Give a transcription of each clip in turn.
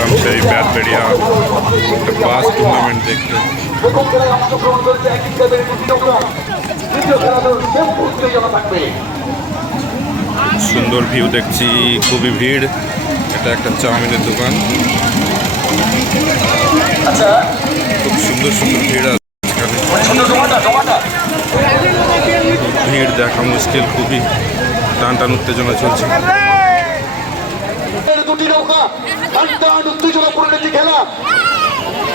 আসলাম সেই ব্যাটবেড়িয়া বাস টুর্নামেন্ট দেখতে। সুন্দর ভিউ দেখছি, খুবই ভিড়। এটা একটা চাউমিনের দোকান, খুব সুন্দর সুন্দর ভিড় আছে। ভিড় দেখা মুশকিল, খুবই টান টান উত্তেজনা চলছে। দুটি নৌকা উত্তেজনাপূর্ণ একটি খেলা।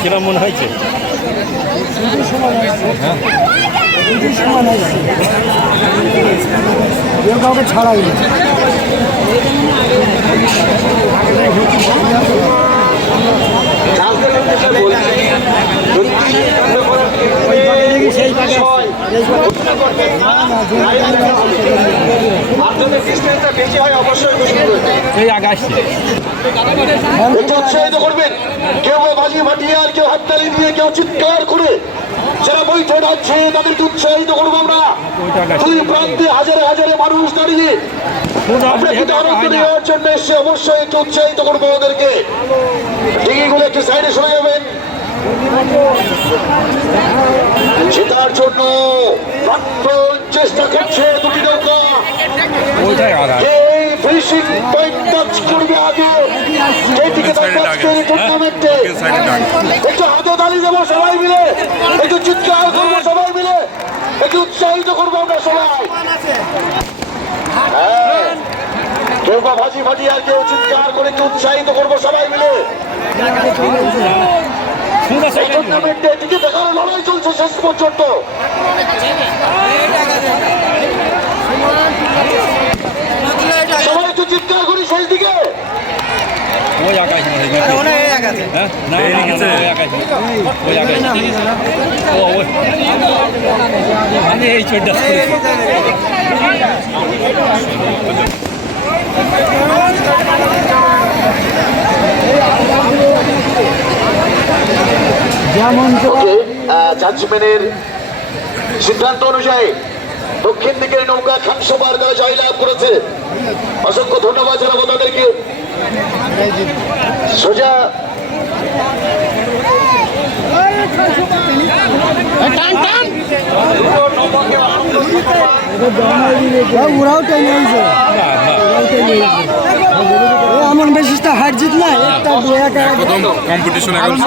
কিরম মনে হয়েছে? কাউকে ছাড়াই বেশি হয় অবশ্যই উৎসাহিত করবেন। কেউ বাজি ফাটিয়ে আর কেউ হাততালি দিয়ে, কেউ চিৎকার করে যারা বৈঠক আছে তাদেরকে উৎসাহিত করবো আমরা। দুই প্রান্তে হাজারে হাজারে মানুষ দাঁড়িয়ে আপনাকে আনন্দ দেওয়ার জন্য এসে অবশ্যই একটু উৎসাহিত করবো ওদেরকে। ডিঙিগুলো একটু সাইডে সরে যাবেন। জেতার জন্য প্রাক্তন চেষ্টা করছে দুটি নৌকা। ফিনিশিং পয়েন্ট টাচ করবে আগে যেদিকে টুর্নামেন্টে একটু হাতে তালি দেবো সবাই মিলে, একটু চিৎকার করবো সবাই মিলে, একটু উৎসাহিত করবো আমরা সবাই। হ্যাঁ, কেউ বা ভাজি ভাজি আর কেউ চিৎকার করে একটু উৎসাহিত করবো সবাই মিলে। এই টুর্নামেন্টে টিকে দেখার লড়াই চলছে শেষ পর্যন্ত। সবাই একটু চিৎকার করি শেষ দিকে। এই চোরটা যেমন জাজমেন্টের সিদ্ধান্ত অনুযায়ী দক্ষিণ দিকের নৌকা খানসবার তারা জয়লাভ করেছে। অসংখ্য ধন্যবাদ জানাবো তাদেরকে। সোজা ওরাও টেনে এমন বেশি হার জিত না, একদম কম্পিটিশন একদম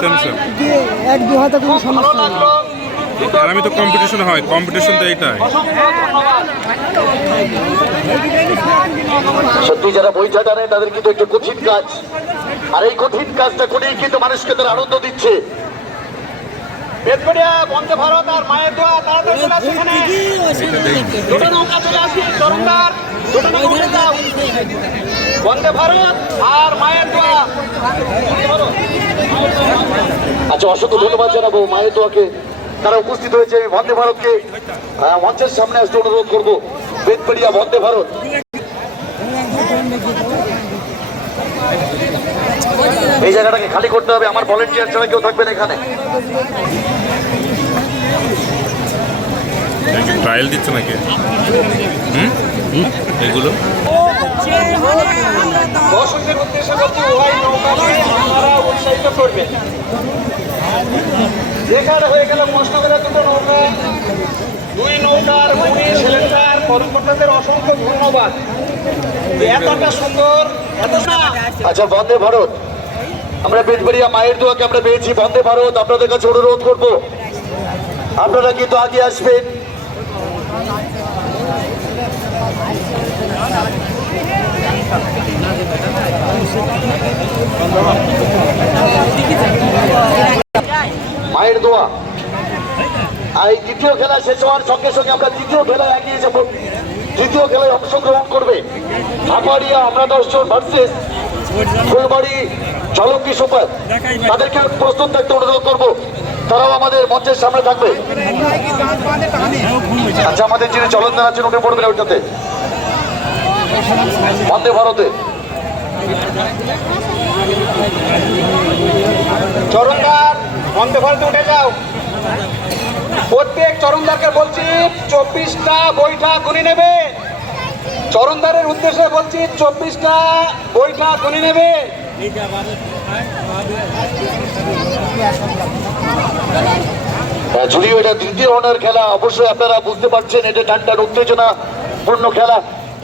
সেম সেম। এক দু হাতে কোনো সমস্যা নেই। আমি তো কম্পিটিশন হয়, কম্পিটিশন তো এইটাই। সত্যি যারা বইটা টানে তাদের কিন্তু একটা কঠিন কাজ, আর এই কঠিন কাজটা করেই কিন্তু মানুষকে তারা আনন্দ দিচ্ছে। বন্দে ভারত আর মায়ের দোয়া তাড়াতাড়ি চলে আসে এখানে। দুটো নৌকা চলে আসে, চরমদার দুটো নৌকা, বন্দে ভারত আর মায়ের দোয়া। আচ্ছা, অসংখ্য ধন্যবাদ জানাবো মায়ের দোয়াকে, তারা উপস্থিত হয়েছে। আমি বন্দে ভারতকে মঞ্চের সামনে আসতে অনুরোধ করবো। বেতপেড়িয়া বন্দে ভারত। এই জায়গাটাকে খালি করতে হবে, আমার ভলেন্টিয়ার ছাড়া কেউ থাকবে না এখানে। ট্রায়াল দিচ্ছে নাকি এগুলো? দর্শকদের উদ্দেশ্যে বলছি, ওই নৌকাকে আপনারা উৎসাহিত করবেন। যেখানে হয়ে গেল মশনগরের দুটো নৌকা, দুই নৌকার মুনি সিলিন্ডার কর্মকর্তাদের অসংখ্য ধন্যবাদ। এতটা সুন্দর আচ্ছা, বন্দে ভারত আমরা বেতবাড়িয়া মায়ের দোয়াকে আমরা পেয়েছি। বন্দে ভারত আপনাদের কাছে অনুরোধ করবো, আপনারা কিন্তু আগে আসবেন। মায়ের দোয়া এই দ্বিতীয় খেলা শেষ হওয়ার সঙ্গে সঙ্গে আমরা তৃতীয় খেলায় এগিয়ে যাব। তৃতীয় খেলায় অংশগ্রহণ করবে ঢাকারিয়া আমরা 10 জন ভার্সেস ফুলবাড়ি জলঙ্গি সুপার। তাদেরকে প্রস্তুত থাকতে অনুরোধ করবো, তারাও আমাদের মঞ্চের সামনে থাকবে। আচ্ছা, আমাদের যিনি চলনদার আছেন উঠে পড়বেন ওইটাতে বন্দে ভারতে। চরণদার বন্দে ভারতে উঠে যাও। প্রত্যেক চরণদারকে বলছি 24টা বৈঠা গুনে নেবে। চরণদারের উদ্দেশ্যে বলছি 24টা বইটা গুনে নেবে। যদিও এটা তৃতীয় রাউন্ডের খেলা, অবশ্যই আপনারা বুঝতে পারছেন এটা টানটান উত্তেজনা পূর্ণ খেলা।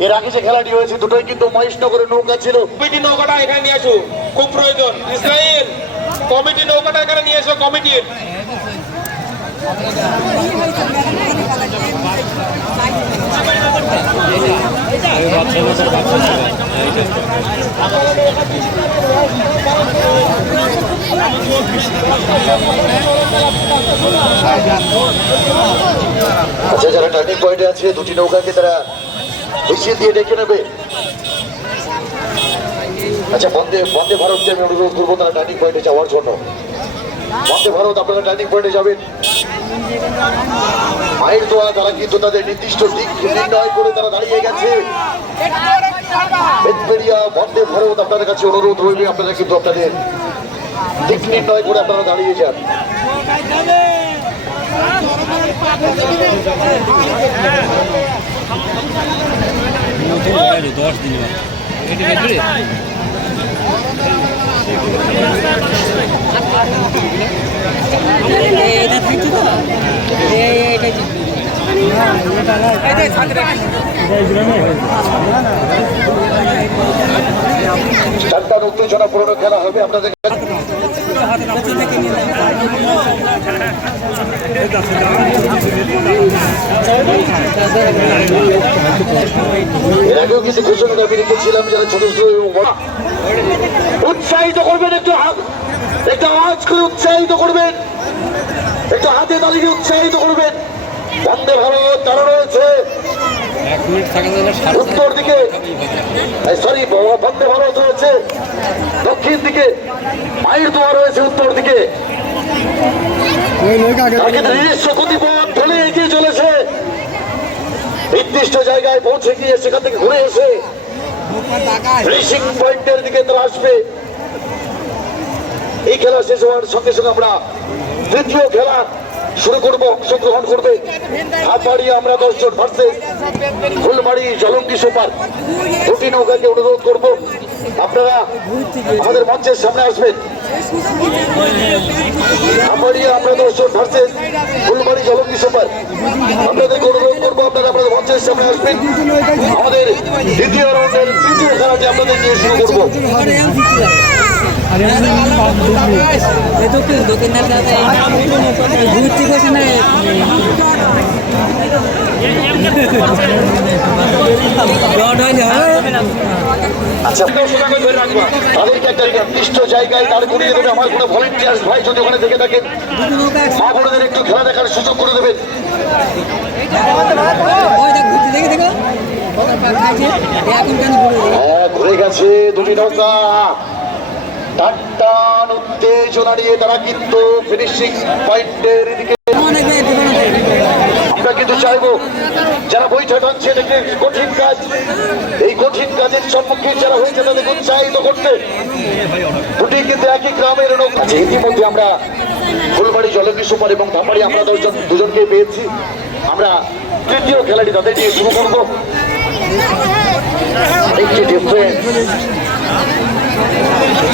এর আগে যে খেলাটি হয়েছে দুটোই কিন্তু মহেশনগরের নৌকা ছিল। কমিটি নৌকাটা এখানে নিয়ে আসো, খুব প্রয়োজন। ইসরায়েল কমিটি নৌকাটা এখানে নিয়ে এসো, কমিটির। আচ্ছা, যারা টার্নিং পয়েন্টে আছে দুটি নৌকাকে তারা মিছিল দিয়ে ডেকে নেবে। আচ্ছা, বন্দে ভারতকে আমি অনুরোধ করবো তারা টার্নিং পয়েন্টে যাওয়ার জন্য। বন্দে ভারত, আপনারা টার্নিং পয়েন্টে যাবেন। মায়ের দোয়া, তারা কিন্তু তাদের নির্দিষ্ট দিক নির্ণয় করে তারা দাঁড়িয়ে গেছে। বেতবেড়িয়া বন্দে ভারত, আপনাদের কাছে অনুরোধ রইবে আপনারা কিন্তু আপনাদের দিক নির্ণয় করে আপনারা দাঁড়িয়ে যান। টানটান উত্তেজনাপূর্ণ খেলা হবে আপনাদের। এর আগেও কিছু ঘোষণা আমি রেখেছিলাম, যারা ছোট ছোট উৎসাহিত করবেন, একটু আওয়াজ করে উৎসাহিত করবেন, একটু হাতে তালিকে উৎসাহিত করবেন। বন্দে ভারত তারা রয়েছে উত্তর দিকে, সরি বন্দে ভারত রয়েছে দক্ষিণ দিকে, মায়ের দোয়া রয়েছে উত্তর দিকে। নিজস্ব গতিপথ ঢলে এগিয়ে চলেছে, নির্দিষ্ট জায়গায় পৌঁছে গিয়ে সেখান থেকে ঘুরে এসে রেসিং পয়েন্টের দিকে তারা আসবে। এই খেলা শেষ হওয়ার সঙ্গে সঙ্গে আমরা তৃতীয় খেলা শুরু করবো। অংশগ্রহণ করবে হাতবাড়ি আমরা 10 জন ভার্সেস ফুলবাড়ি জলঙ্গি সুপার। দুটি নৌকাকে অনুরোধ করব আপনারা আমাদের মঞ্চের সামনে আসবেন। হাতবাড়ি আমরা 10 জন ভার্সেস ফুলবাড়ি জলঙ্গি সুপার, আপনাদেরকে অনুরোধ করবো আপনারা আমাদের মঞ্চের সামনে আসবেন। আমাদের দ্বিতীয় রাউন্ডের তৃতীয় খেলাটি আপনাদের নিয়ে শুরু করবো। আচ্ছা, তাদেরকে একটা নির্দিষ্ট জায়গায় দাঁড় করিয়ে দেবে। আমার কোনো ভলেন্টিয়ার্স ভাই যদি ওখানে থেকে থাকেন, মা বোনদের একটু খেলা দেখার সুযোগ করে দেবেন। হ্যাঁ, ঘুরে গেছে দুটি নৌকা, টান উত্তেজনা নিয়ে তারা কিন্তু ফিনিশিং পয়েন্টের দিকে। আমরা কিন্তু চাইবো যারা বইটা টানছে দেখে কঠিন কাজ, এই কঠিন কাজের সম্মুখীন যারা হয়েছে তাদেরকে উৎসাহিত করতে। দুটি কিন্তু একই গ্রামের নৌকা। ইতিমধ্যে আমরা ফুলবাড়ি জলঙ্গি সুপার এবং ধামাড়ি আমরা দুজনকে পেয়েছি। আমরা তৃতীয় খেলাটি তাদের নিয়ে শুরু করবো। একটি ডিফারেন্স,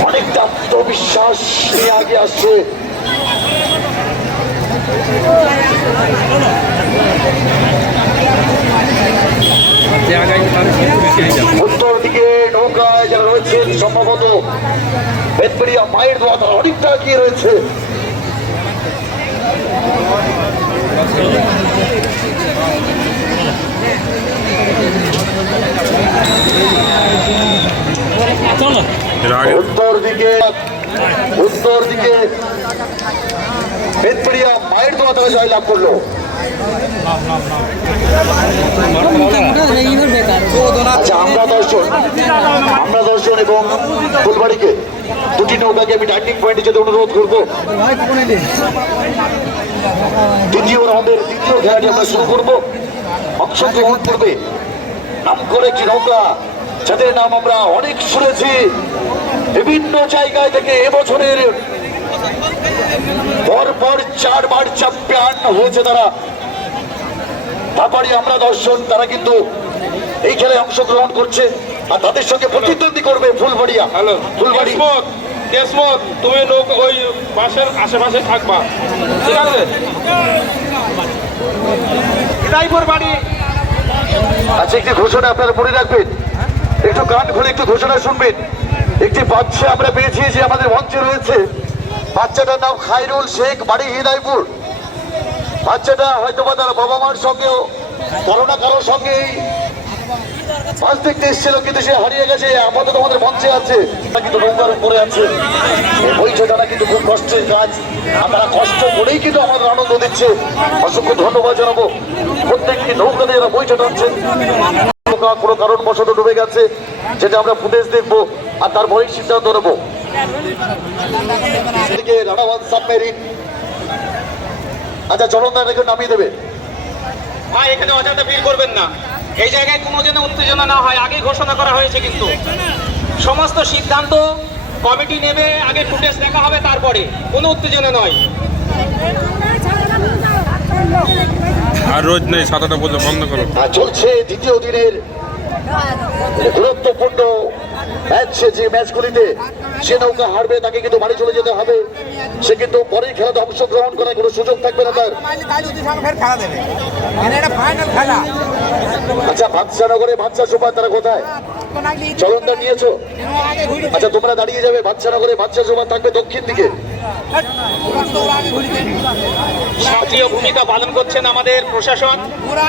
অনেকটা আত্মবিশ্বাস নিয়ে আগে আসছে। উত্তর দিকে নৌকায় যারা রয়েছে সম্ভবত বেতবেড়িয়া মায়ের দোয়া, তারা অনেকটা এগিয়ে রয়েছে। উত্তর দিকে বেতবেড়িয়া মায়ের দোয়া তারা জয়লাভ করলো। আচ্ছা, আমরা 10 জন এবং ফুলবাড়িকে দুটি নৌকাকে আমি টার্নিং পয়েন্টে যেতে অনুরোধ করবো। দ্বিতীয় রাউন্ডের দ্বিতীয় খেলাটি আমরা শুরু করবো। অংশগ্রহণ করবে নাম করে একটি নৌকা, যাদের নাম আমরা অনেক শুনেছি বিভিন্ন জায়গায় থেকে। এবছরের পরপর 4 বার চ্যাম্পিয়ন হয়েছে তারা। তারপরে আমরা 10 জন, তারা কিন্তু এই খেলায় অংশগ্রহণ করছে আর তাদের সঙ্গে প্রতিদ্বন্দ্বী করবে ফুলবাড়িয়া। হ্যালো ফুলবাড়ি কেসমত তুমি লোক ওই বাসের আশেপাশে থাকবা, ঠিক আছে? রায়পুর বাড়ি। আচ্ছা, একটি ঘোষণা আপনারা মনে রাখবেন, একটু কান খুলে একটু ঘোষণা শুনবেন। একটি বাচ্চা আমরা পেয়েছি যে আমাদের মঞ্চে রয়েছে, বাচ্চাটার নাম খায়রুল শেখ, বাড়ি হৃদয়পুর। বাচ্চাটা হয়তো বা তার বাবা মার সঙ্গেও কারো না কারোর সঙ্গে মাছ দেখতে এসেছিল, কিন্তু সে হারিয়ে গেছে। আপাতত আমাদের মঞ্চে আছে, কিন্তু নৌকার উপরে আছে। বইটা কিন্তু খুব কষ্টের কাজ, আর তারা কষ্ট করেই কিন্তু আমাদের আনন্দ দিচ্ছে। অসংখ্য ধন্যবাদ জানাবো প্রত্যেকটি নৌকাতে যারা বইটা টানছেন। কোনো কারণবশত ডুবে গেছে, যেটা আমরা ফুটেজ দেখবো আর তারপরেই সিদ্ধান্ত নেবো। সাবমেরিন, আচ্ছা চলন এটাকে নামিয়ে দেবে। ভাই এখানে অযথা ভিড় করবেন না, এই জায়গায় কোনো যেন উত্তেজনা না হয়। আগে ঘোষণা করা হয়েছে, কিন্তু সমস্ত সিদ্ধান্ত কমিটি নেবে, আগে ফুটেজ দেখা হবে, তারপরে কোনো উত্তেজনা নয়। আর রোজ নেই, 7টা পর্যন্ত বন্ধ করো। আর চলছে দ্বিতীয় দিনের গুরুত্বপূর্ণ ম্যাচ। যে ম্যাচগুলিতে যে নৌকা হারবে তাকে কিন্তু বাড়ি চলে যেতে হবে, সে কিন্তু পরের খেলাতে অংশগ্রহণ করার কোনো সুযোগ থাকবে না তার। আচ্ছা, বাদশানগরে বাদশা সুপার তারা কোথায়? চলনটা নিয়েছো? আচ্ছা, তোমরা দাঁড়িয়ে যাবে। বাদশানগরে বাদশা সুপার থাকবে দক্ষিণ দিকে। সক্রিয় ভূমিকা পালন করছেন আমাদের প্রশাসন,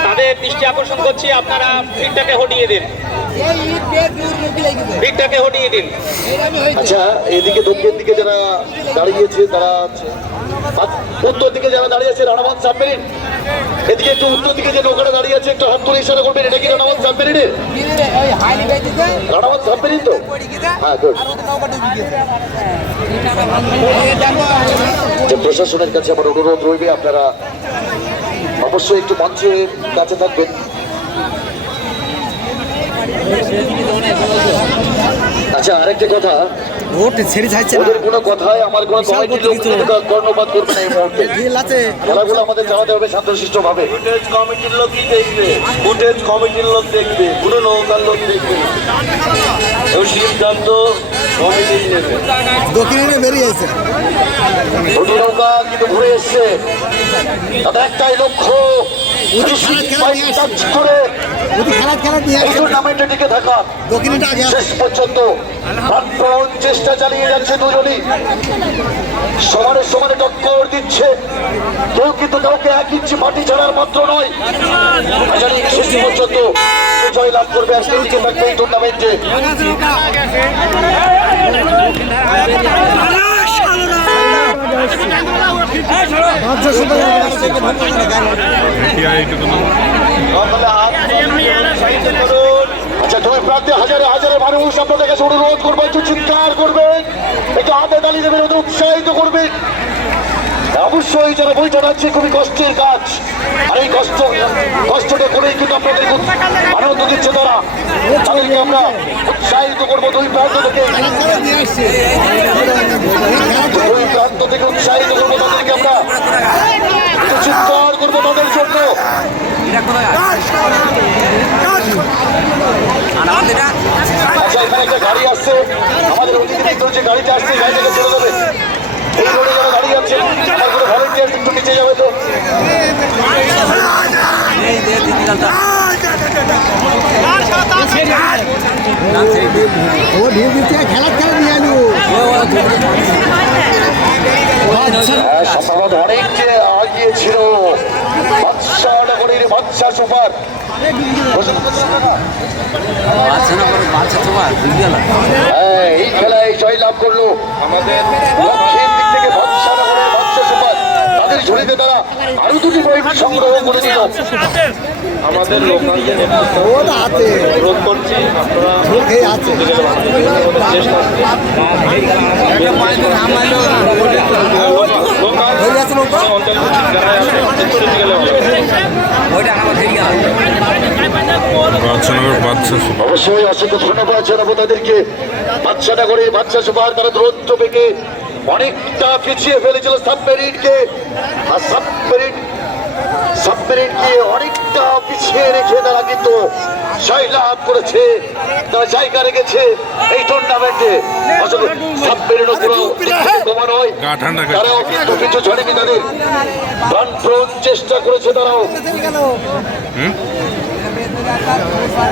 তাদের দৃষ্টি আকর্ষণ করছি, আপনারা ভিড়টাকে হটিয়ে দিন, ভিড়টাকে হটিয়ে দিন। আচ্ছা, এদিকে দক্ষিণ দিকে যারা দাঁড়িয়েছে তারা, উত্তর দিকে যারা দাঁড়িয়ে আছে রানাবাদ সাবমেরিন, এদিকে একটু উত্তর দিকে যে নৌকাটা দাঁড়িয়ে আছে একটু হাত তুলে ইশারা করবেন। এটা কি রানাবাদ সাবমেরিনের? রানাবাদ সাবমেরিন তো? হ্যাঁ, গুড। যে প্রশাসনের কাছে আমার অনুরোধ রইবে, আপনারা অবশ্যই একটু মঞ্চের কাছে থাকবেন। আচ্ছা, আরেকটা কথা, ওদের কোনো কথায় আমার কোনো কমিটির লোক কর্ণপাত করবে না এই মুহূর্তে। খেলাগুলো আমাদের চালাতে হবে শান্তশিষ্ট ভাবে। ফুটেজ কমিটির লোকই দেখবে, ফুটেজ কমিটির লোক দেখবে, পুরো নৌকার লোক দেখবে। সিদ্ধান্ত কমিটি নেবে। দক্ষিণে বেরিয়েছে দুটি নৌকা কিন্তু ঘুরে এসছে, তাদের একটাই লক্ষ্য করে টুর্নামেন্টে টিকে থাকা। শেষ পর্যন্ত প্রাণপণ চেষ্টা চালিয়ে যাচ্ছে দুজনই, সমানে সমানে টক্কর দিচ্ছে। কেউ কিন্তু কাউকে 1 ইঞ্চি মাটি ছাড়ার মাত্র নয়। জানি শেষ পর্যন্ত জয় লাভ করবে আর সেই টিকে থাকবে এই টুর্নামেন্টে। আচ্ছা, দুই প্রান্তে হাজারে হাজারে মানুষ আপনাদের কাছে অনুরোধ করবো, একটু চিৎকার করবেন, একটু হাতে তালি দেবেন, একটু উৎসাহিত করবেন। অবশ্যই যারা বই টানাচ্ছে খুবই কষ্টের কাজ, আর এই কষ্টটা করেই কিন্তু আপনাদের আনন্দ দিচ্ছে তারা। তাদেরকে আমরা উৎসাহিত করবো দুই প্রান্ত থেকে, দুই প্রান্ত থেকে উৎসাহিত করবো তাদেরকে আমরা, একটু চিৎকার করবো তাদের জন্য। আচ্ছা, এখানে একটা গাড়ি আসছে, আমাদের অতিথি যে গাড়িটা আসছে গাড়িটাকে চলে যাবে। এই রোডে যারা দাঁড়িয়ে আছে আমার কোনো ভলেন্টিয়ার একটু নিচে যাবে তো। সম্ভবত অনেক যে আগিয়ে ছিল বাদশানগরের বাদশা সুপার। এই খেলায় জয়লাভ করলো আমাদের দক্ষিণ দিক থেকে বাদশানগরের বাদশা সুপার। তাদের ঝুলিতে তারা আরো 2টি পয়েন্ট সংগ্রহ করে দিল। আমাদের লোকালদের অনুরোধ করছি, আপনারা অবশ্যই অসংখ্য ধন্যবাদ জানাবো তাদেরকে। বাদশানগরের বাদশা সুপার তারা দূরত্ব থেকে অনেকটা পিছিয়ে ফেলেছিল সাবমেরিনকে, আর সাবমেরিনকে অনেকটা পিছিয়ে রেখে তারা কিন্তু জয়লাভ করেছে, তারা জায়গা রেখেছে এই টুর্নামেন্টে। আসলে সাবমেরিনও কোনো কমা নয়, গা ঠান্ডা করে। তারাও কিন্তু কিছু ছাড়েনি, তাদের প্রাণপণ চেষ্টা করেছে তারাও।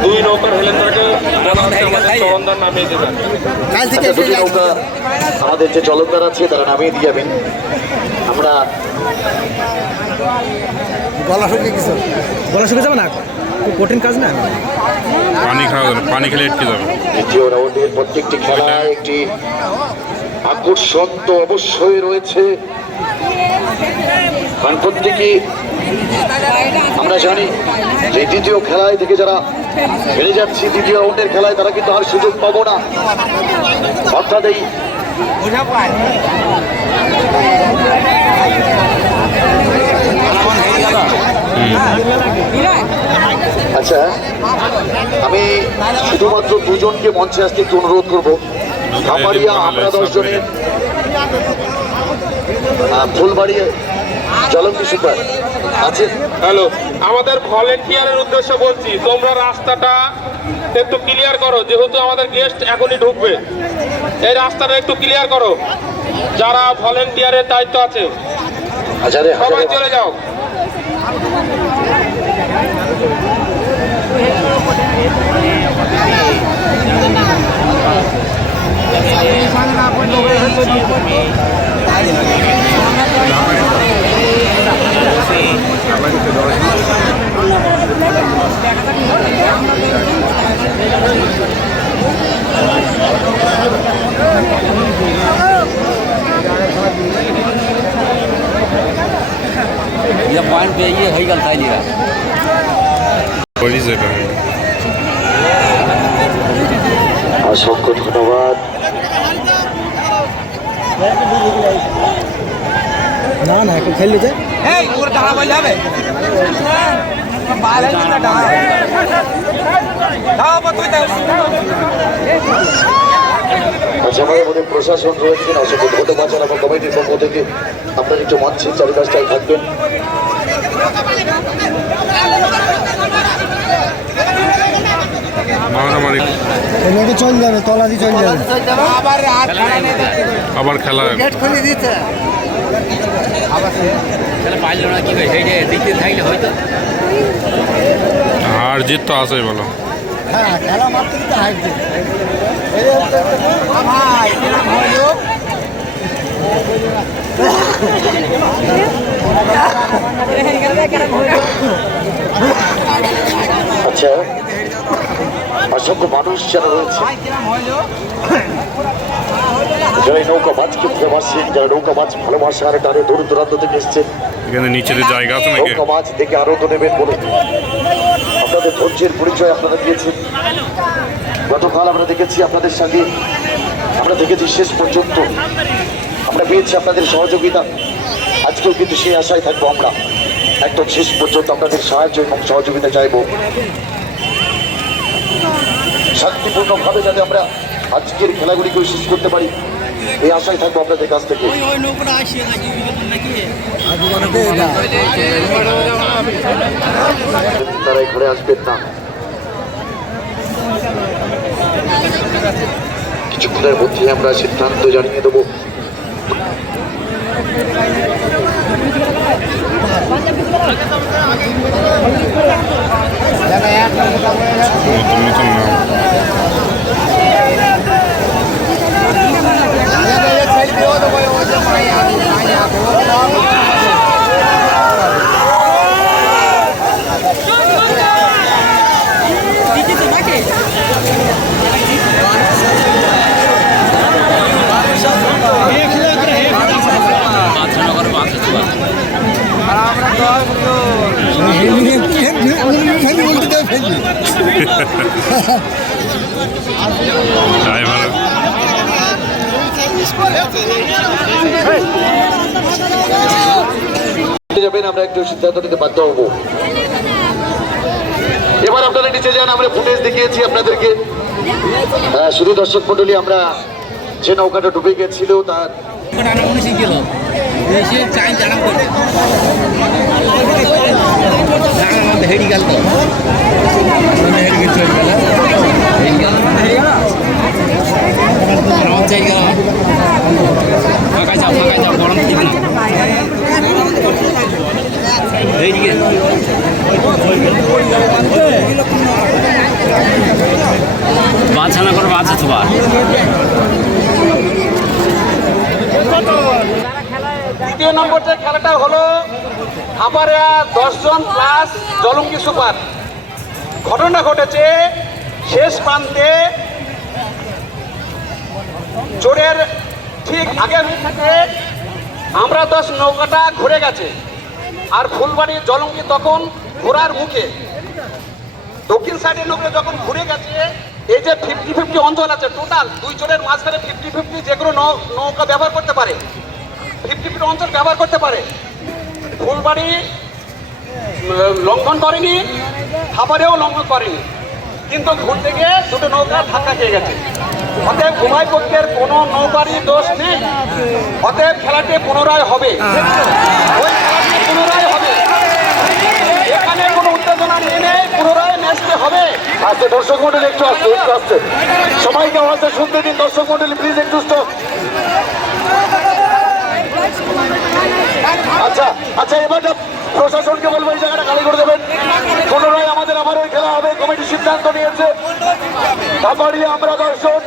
দুই নৌকার হেলেন্দারকে বলা হচ্ছে আমাদের চরণদার নামিয়ে দেবেন। কাল থেকে আচ্ছা, দুটি নৌকা আমাদের যে জলন্দার আছে তারা নামিয়ে দিয়ে যাবেন। আমরা গলা শুকিয়ে গেছে, গলা শুকিয়ে যাবে না, খুব কঠিন কাজ না। পানি খাওয়া যাবে, পানি খেলে আটকে যাবে। দ্বিতীয় রাউন্ডের প্রত্যেকটি খেলায় একটি আকর্ষণ তো অবশ্যই রয়েছে, কারণ প্রত্যেকে আমরা জানি যে দ্বিতীয় খেলায় থেকে যারা হেরে যাচ্ছে দ্বিতীয় রাউন্ডের খেলায় তারা কিন্তু আর সুযোগ পাবো না। অর্থাৎ এই আচ্ছা, আমি শুধুমাত্র দুজনকে মঞ্চে আসতে একটু অনুরোধ করবো। খামারিয়া আমরা 10 জনের, ফুলবাড়ি জলঙ্গি সুপার আছে। হ্যালো, আমাদের ভলেন্টিয়ারের উদ্দেশ্যে বলছি, তোমরা রাস্তাটা একটু ক্লিয়ার করো, যেহেতু আমাদের গেস্ট এখনই ঢুকবে। এই রাস্তাটা একটু ক্লিয়ার করো, যারা ভলেন্টিয়ারের দায়িত্ব আছে হাজারে সবাই হাজারে চলে যাও। पॉइंट पे ये है गल खाई रहा What is it? অসংখ্য ধন্যবাদ। না না, একটু খেললে যে আচ্ছা, আমাদের মধ্যে প্রশাসন রয়েছেন, অসংখ্য ধন্যবাদ জানাবো কমিটির পক্ষ থেকে। আপনারা একটু মঞ্চের চারিপাশটায় থাকবেন। মারামারি এমনি চলে যাবে, তলা দিয়ে চলে যাবে। আবার খেলা। গেট খুলে দিতে তাহলে পারলো না কি ভাই, সেই যে দেখতে থাকলে হয়তো আর জিত তো আছেই বলো। হ্যাঁ, খেলা মাত্র তো হাইট ভাই আচ্ছা, অসংখ্য মানুষ যারা রয়েছে, যারা এই নৌকা মাছকে ভালোবাসেন, যারা নৌকা মাছ ভালোবাসার টানে দূর দূরান্ত থেকে এসছেন, এখানে নিচে যে জায়গা আছে নাকি? নৌকা মাছ দেখে আনন্দ নেবেন বলে আপনাদের ধৈর্যের পরিচয় আপনারা দিয়েছেন। গতকাল আমরা দেখেছি আপনাদের সঙ্গে, আমরা দেখেছি শেষ পর্যন্ত আমরা পেয়েছি আপনাদের সহযোগিতা। আজকেও কিন্তু সেই আশায় থাকবো আমরা, একদম শেষ পর্যন্ত আপনাদের সাহায্য এবং সহযোগিতা চাইব। শান্তিপূর্ণভাবে যাতে আমরা আজকের খেলাগুলিকে শেষ করতে পারি, এই আশায় থাকবো আপনাদের কাছ থেকে। তারা ঘরে আসবেন না, কিছুক্ষণের মধ্যে আমরা সিদ্ধান্ত জানিয়ে দেবো। নতুন নতুন নাম। ড্রাইভার যাবেন, আমরা একটু সিদ্ধান্ত নিতে বাধ্য হবো। এবার আপনারা নিচে যান, আমরা ফুটেজ দেখিয়েছি আপনাদেরকে। শুধু দর্শক মন্ডলী, আমরা যে নৌকাটা ডুবে গেছিল তার গেল হেরি গেল তো হেরি গেল হেরি গেল আমার চাই গেল ফাঁকা যাও গরম ঠিক না হেরি গেল বাছানা করে বাছা তো বার দ্বিতীয় নম্বর যে খেলাটা হলো আপারে 10 জন প্লাস জলঙ্গি সুপার। ঘটনা ঘটেছে শেষ প্রান্তে জোরের ঠিক আগে থেকে আমরা 10 নৌকাটা ঘুরে গেছে আর ফুলবাড়ির জলঙ্গি তখন ঘোড়ার মুখে দক্ষিণ সাইডের নৌকা যখন ঘুরে গেছে এই যে 50-50 অঞ্চল আছে টোটাল দুই জনের মাঝখানে 50-50 যে কোনো নৌকা ব্যবহার করতে পারে 50-50 অঞ্চল ব্যবহার করতে পারে। ফুলবাড়ি লঙ্ঘন করেনি খাবারেও লঙ্ঘন করেনি কিন্তু ঘুরতে গিয়ে দুটো নৌকা ধাক্কা খেয়ে গেছে। অতএব উভয় পক্ষের কোনো নৌকারই দোষ নেই। অতএব খেলাটি পুনরায় হবে ওই খেলাটি পুনরায় হবে এখানে কোনো উত্তেজনা নেই পুনরায় ম্যাচটি হবে। আজকে দর্শক মন্ডলী একটু আসছে সবাইকে আওয়াজটা শুনতে দিন। দর্শক মন্ডলী প্লিজ একটু stop। আচ্ছা এবার প্রশাসনকে বলবো এই জায়গাটা খালি করে দেবেন। পুনরায় আমাদের আবার ওই খেলা হবে কমিটি সিদ্ধান্ত নিয়েছে। ধাপাড়িয়ে আমরা দর্শক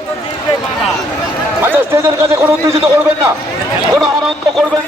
আচ্ছা স্টেজের কাছে কোনো উত্তেজিত করবেন না কোনো আনন্দ করবেন না।